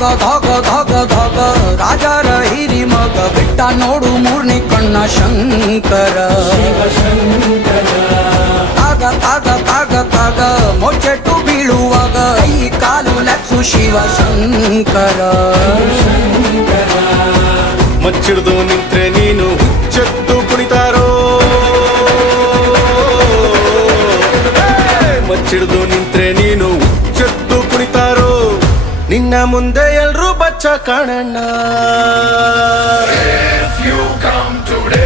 ಧಗ ಧಗ ಧಗ ರಾಜರ ಹಿರಿ ಮಗ ಬಿಟ್ಟ ನೋಡು ಮೂರ್ನಿ ಕಣ್ಣ ಶಂಕರ ತಾಗ ತಾಗ ತಾಗ ತಾಗ ಮೊಚ್ಚೆಟ್ಟು ಬೀಳುವಾಗ ಕೈ ಕಾಲು ಲಕ್ಷು ಶಿವ ಶಂಕರ ಮಚ್ಚಿಡ್ದು ನಿಂತ್ರೆ ನೀನು ಹುಚ್ಚೆತ್ತು ಕುಣಿತಾರೋ ಮಚ್ಚಿಡ್ದು ನಿಂತ್ರೆ ನೀನು ಹುಚ್ಚೆತ್ತು ಕುಣಿತಾರೋ ನಿನ್ನ ಮುಂದೆ ಎಲ್ರೂ ಬಚ್ಚ ಕಾಣಣ್ಣ. If you come today